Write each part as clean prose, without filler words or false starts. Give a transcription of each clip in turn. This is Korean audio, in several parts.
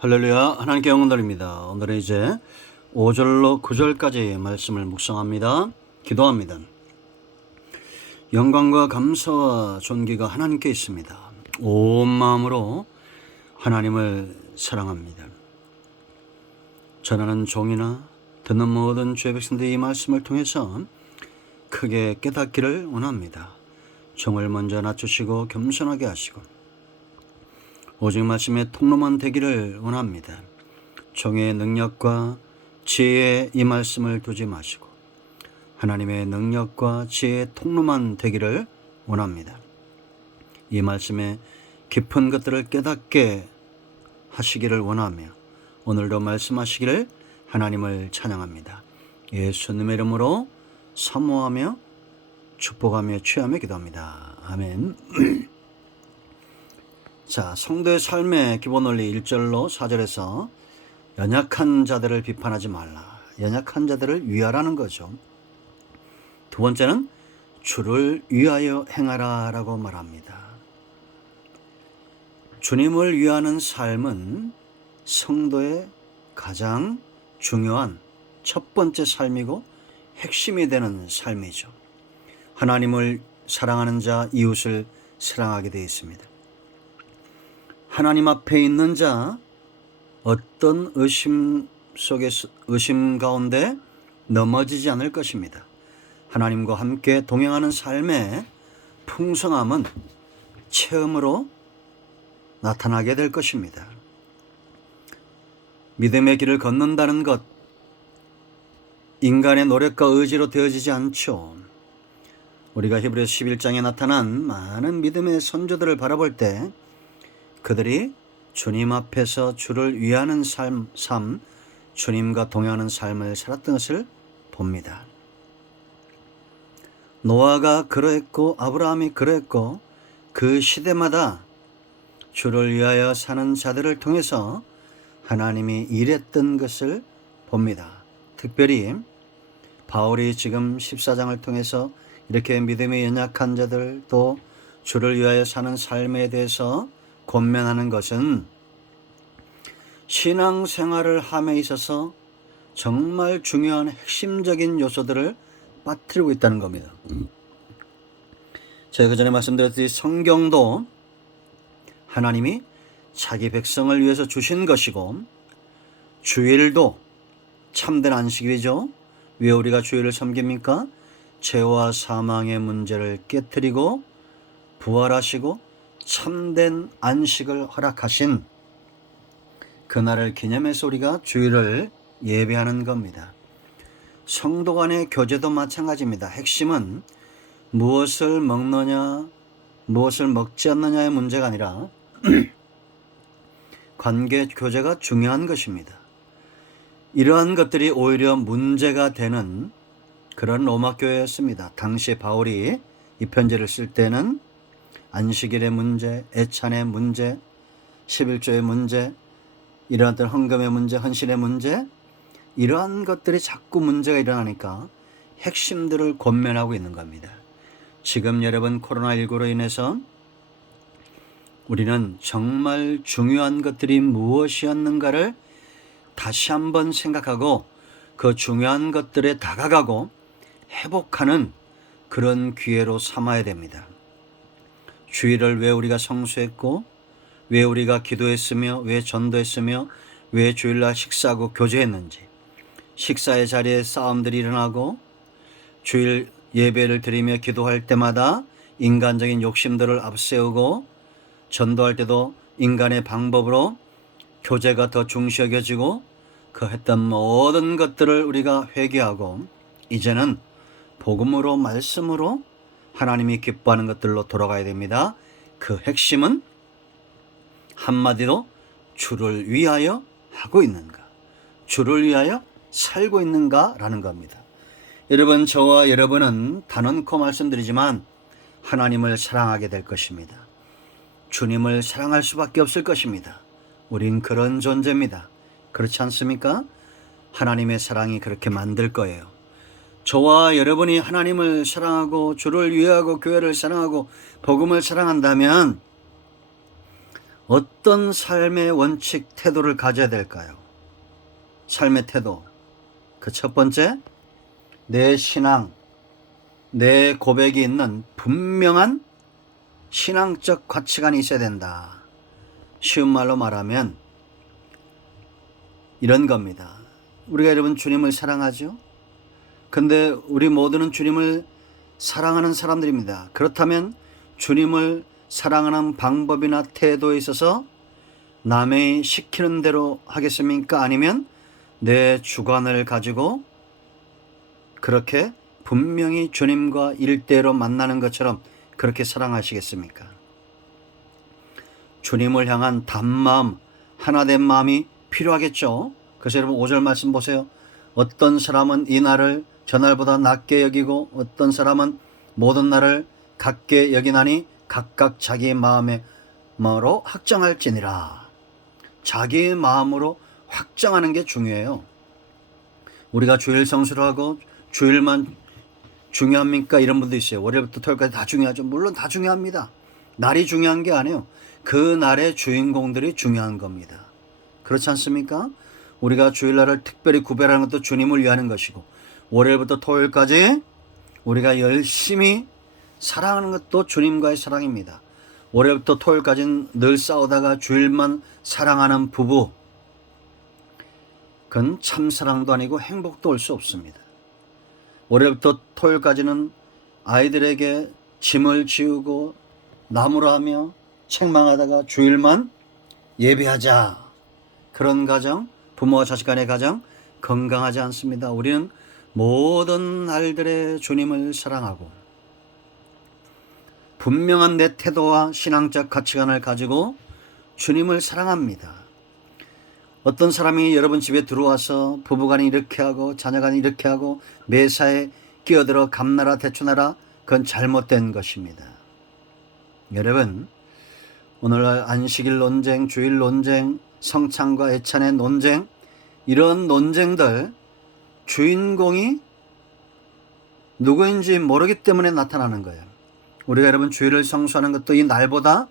할렐루야. 하나님께 영광 돌립니다. 오늘은 이제 5절로 9절까지 말씀을 묵상합니다. 기도합니다. 영광과 감사와 존귀가 하나님께 있습니다. 온 마음으로 하나님을 사랑합니다. 전하는 종이나 듣는 모든 주의 백성들이 이 말씀을 통해서 크게 깨닫기를 원합니다. 종을 먼저 낮추시고 겸손하게 하시고 오직 말씀의 통로만 되기를 원합니다. 종의 능력과 지혜에 이 말씀을 두지 마시고 하나님의 능력과 지혜의 통로만 되기를 원합니다. 이 말씀의 깊은 것들을 깨닫게 하시기를 원하며 오늘도 말씀하시기를 하나님을 찬양합니다. 예수님의 이름으로 사모하며 축복하며 취하며 기도합니다. 아멘. 자, 성도의 삶의 기본 원리 1절로 4절에서 연약한 자들을 비판하지 말라. 연약한 자들을 위하라는 거죠. 두 번째는 주를 위하여 행하라 라고 말합니다. 주님을 위하는 삶은 성도의 가장 중요한 첫 번째 삶이고 핵심이 되는 삶이죠. 하나님을 사랑하는 자, 이웃을 사랑하게 되어 있습니다. 하나님 앞에 있는 자, 어떤 의심 가운데 넘어지지 않을 것입니다. 하나님과 함께 동행하는 삶의 풍성함은 체험으로 나타나게 될 것입니다. 믿음의 길을 걷는다는 것, 인간의 노력과 의지로 되어지지 않죠. 우리가 히브리서 11장에 나타난 많은 믿음의 선조들을 바라볼 때 그들이 주님 앞에서 주를 위하는 삶, 주님과 동행하는 삶을 살았던 것을 봅니다. 노아가 그러했고 아브라함이 그러했고 그 시대마다 주를 위하여 사는 자들을 통해서 하나님이 일했던 것을 봅니다. 특별히 바울이 지금 14장을 통해서 이렇게 믿음이 연약한 자들 또 주를 위하여 사는 삶에 대해서 권면하는 것은 신앙생활을 함에 있어서 정말 중요한 핵심적인 요소들을 빠뜨리고 있다는 겁니다. 제가 그전에 말씀드렸듯이 성경도 하나님이 자기 백성을 위해서 주신 것이고 주일도 참된 안식일이죠. 왜 우리가 주일을 섬깁니까? 죄와 사망의 문제를 깨뜨리고 부활하시고 참된 안식을 허락하신 그날을 기념해서 우리가 주일을 예배하는 겁니다. 성도 간의 교제도 마찬가지입니다. 핵심은 무엇을 먹느냐, 무엇을 먹지 않느냐의 문제가 아니라 관계 교제가 중요한 것입니다. 이러한 것들이 오히려 문제가 되는 그런 로마 교회였습니다. 당시 바울이 이 편지를 쓸 때는 안식일의 문제, 애찬의 문제, 11조의 문제, 이러한 헌금의 문제, 헌신의 문제, 이러한 것들이 자꾸 문제가 일어나니까 핵심들을 권면하고 있는 겁니다. 지금 여러분 코로나19로 인해서 우리는 정말 중요한 것들이 무엇이었는가를 다시 한번 생각하고 그 중요한 것들에 다가가고 회복하는 그런 기회로 삼아야 됩니다. 주일을 왜 우리가 성수했고 왜 우리가 기도했으며 왜 전도했으며 왜 주일날 식사하고 교제했는지, 식사의 자리에 싸움들이 일어나고 주일 예배를 드리며 기도할 때마다 인간적인 욕심들을 앞세우고 전도할 때도 인간의 방법으로 교제가 더 중시 여겨지고 그 했던 모든 것들을 우리가 회개하고 이제는 복음으로 말씀으로 하나님이 기뻐하는 것들로 돌아가야 됩니다. 그 핵심은 한마디로 주를 위하여 하고 있는가, 주를 위하여 살고 있는가라는 겁니다. 여러분, 저와 여러분은 단언코 말씀드리지만 하나님을 사랑하게 될 것입니다. 주님을 사랑할 수밖에 없을 것입니다. 우린 그런 존재입니다. 그렇지 않습니까? 하나님의 사랑이 그렇게 만들 거예요. 저와 여러분이 하나님을 사랑하고 주를 위하고 교회를 사랑하고 복음을 사랑한다면 어떤 삶의 원칙, 태도를 가져야 될까요? 삶의 태도. 그 첫 번째, 내 신앙, 내 고백이 있는 분명한 신앙적 가치관이 있어야 된다. 쉬운 말로 말하면 이런 겁니다. 우리가 여러분 주님을 사랑하죠? 근데 우리 모두는 주님을 사랑하는 사람들입니다. 그렇다면 주님을 사랑하는 방법이나 태도에 있어서 남의 시키는 대로 하겠습니까? 아니면 내 주관을 가지고 그렇게 분명히 주님과 일대로 만나는 것처럼 그렇게 사랑하시겠습니까? 주님을 향한 단마음, 하나된 마음이 필요하겠죠. 그래서 여러분 5절 말씀 보세요. 어떤 사람은 이 날을 저날보다 낮게 여기고 어떤 사람은 모든 날을 같게 여기나니 각각 자기 마음으로 확정할지니라. 자기의 마음으로 확정하는 게 중요해요. 우리가 주일 성수를 하고 주일만 중요합니까? 이런 분도 있어요. 월요일부터 토요일까지 다 중요하죠. 물론 다 중요합니다. 날이 중요한 게 아니에요. 그 날의 주인공들이 중요한 겁니다. 그렇지 않습니까? 우리가 주일날을 특별히 구별하는 것도 주님을 위하는 것이고 월요일부터 토요일까지 우리가 열심히 사랑하는 것도 주님과의 사랑입니다. 월요일부터 토요일까지는 늘 싸우다가 주일만 사랑하는 부부, 그건 참사랑도 아니고 행복도 올 수 없습니다. 월요일부터 토요일까지는 아이들에게 짐을 지우고 나무라며 책망하다가 주일만 예배하자. 그런 가정, 부모와 자식 간의 가정 건강하지 않습니다. 우리는 모든 날들의 주님을 사랑하고 분명한 내 태도와 신앙적 가치관을 가지고 주님을 사랑합니다. 어떤 사람이 여러분 집에 들어와서 부부간이 이렇게 하고 자녀간이 이렇게 하고 매사에 끼어들어 감나라 대추나라, 그건 잘못된 것입니다. 여러분, 오늘날 안식일 논쟁, 주일 논쟁, 성찬과 애찬의 논쟁, 이런 논쟁들 주인공이 누구인지 모르기 때문에 나타나는 거예요. 우리가 여러분 주일을 성수하는 것도 이 날보다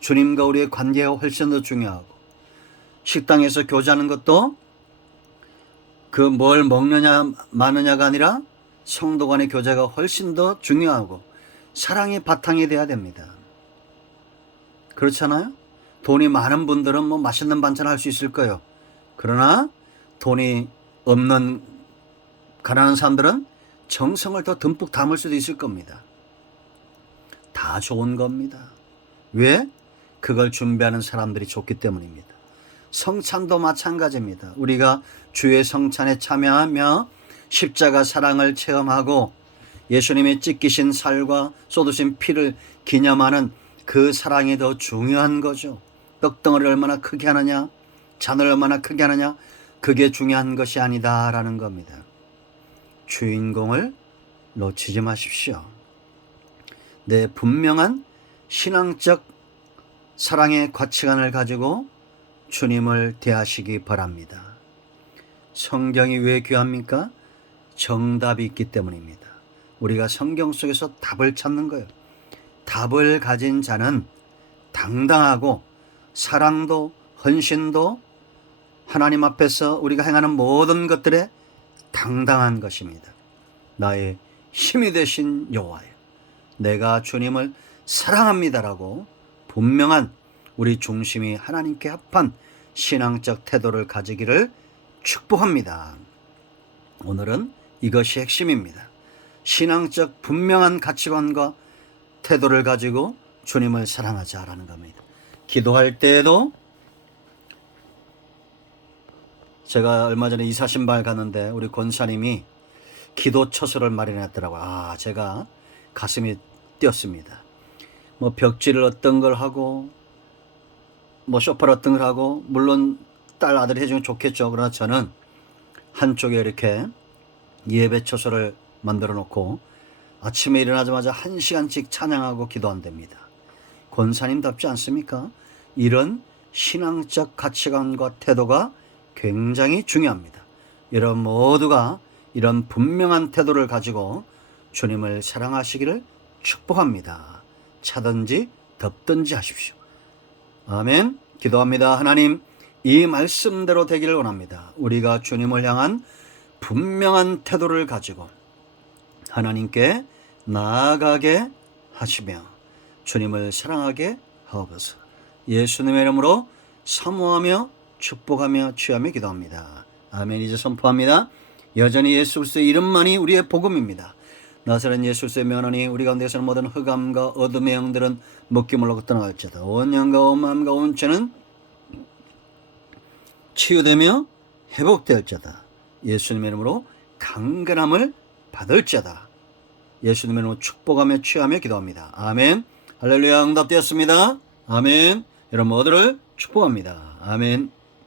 주님과 우리의 관계가 훨씬 더 중요하고, 식당에서 교제하는 것도 그 뭘 먹느냐 마느냐가 아니라 성도 간의 교제가 훨씬 더 중요하고 사랑의 바탕이 돼야 됩니다. 그렇잖아요? 돈이 많은 분들은 뭐 맛있는 반찬을 할 수 있을 거예요. 그러나 돈이 없는 가난한 사람들은 정성을 더 듬뿍 담을 수도 있을 겁니다. 다 좋은 겁니다. 왜? 그걸 준비하는 사람들이 좋기 때문입니다. 성찬도 마찬가지입니다. 우리가 주의 성찬에 참여하며 십자가 사랑을 체험하고 예수님의 찢기신 살과 쏟으신 피를 기념하는 그 사랑이 더 중요한 거죠. 떡덩어리를 얼마나 크게 하느냐, 잔을 얼마나 크게 하느냐, 그게 중요한 것이 아니다라는 겁니다. 주인공을 놓치지 마십시오. 내 분명한 신앙적 사랑의 가치관을 가지고 주님을 대하시기 바랍니다. 성경이 왜 귀합니까? 정답이 있기 때문입니다. 우리가 성경 속에서 답을 찾는 거예요. 답을 가진 자는 당당하고 사랑도 헌신도 하나님 앞에서 우리가 행하는 모든 것들에 당당한 것입니다. 나의 힘이 되신 여호와여, 내가 주님을 사랑합니다라고 분명한 우리 중심이 하나님께 합한 신앙적 태도를 가지기를 축복합니다. 오늘은 이것이 핵심입니다. 신앙적 분명한 가치관과 태도를 가지고 주님을 사랑하자라는 겁니다. 기도할 때에도 제가 얼마 전에 이사신발 갔는데 우리 권사님이 기도 처소를 마련했더라고요. 제가 가슴이 뛰었습니다. 뭐 벽지를 어떤 걸 하고 뭐 소파를 어떤 걸 하고, 물론 딸 아들이 해주면 좋겠죠. 그러나 저는 한쪽에 이렇게 예배 처소를 만들어 놓고 아침에 일어나자마자 1시간씩 찬양하고 기도한답니다. 권사님답지 않습니까? 이런 신앙적 가치관과 태도가 굉장히 중요합니다. 여러분 모두가 이런 분명한 태도를 가지고 주님을 사랑하시기를 축복합니다. 차든지 덥든지 하십시오. 아멘. 기도합니다. 하나님, 이 말씀대로 되기를 원합니다. 우리가 주님을 향한 분명한 태도를 가지고 하나님께 나아가게 하시며 주님을 사랑하게 하옵소서. 예수님의 이름으로 사모하며 축복하며 취하며 기도합니다. 아멘. 이제 선포합니다. 여전히 예수 그리스도의 이름만이 우리의 복음입니다. 나사렛 예수 그리스도의 명하니 우리 가운데서는 모든 흑암과 어둠의 영들은 먹기 몰라고 떠나갈지어다. 온 영과 온 마음과 온 죄는 치유되며 회복될지어다. 예수님의 이름으로 강건함을 받을지어다. 예수님의 이름으로 축복하며 취하며 기도합니다. 아멘. 할렐루야. 응답되었습니다. 아멘. 여러분 모두를 축복합니다. 아멘.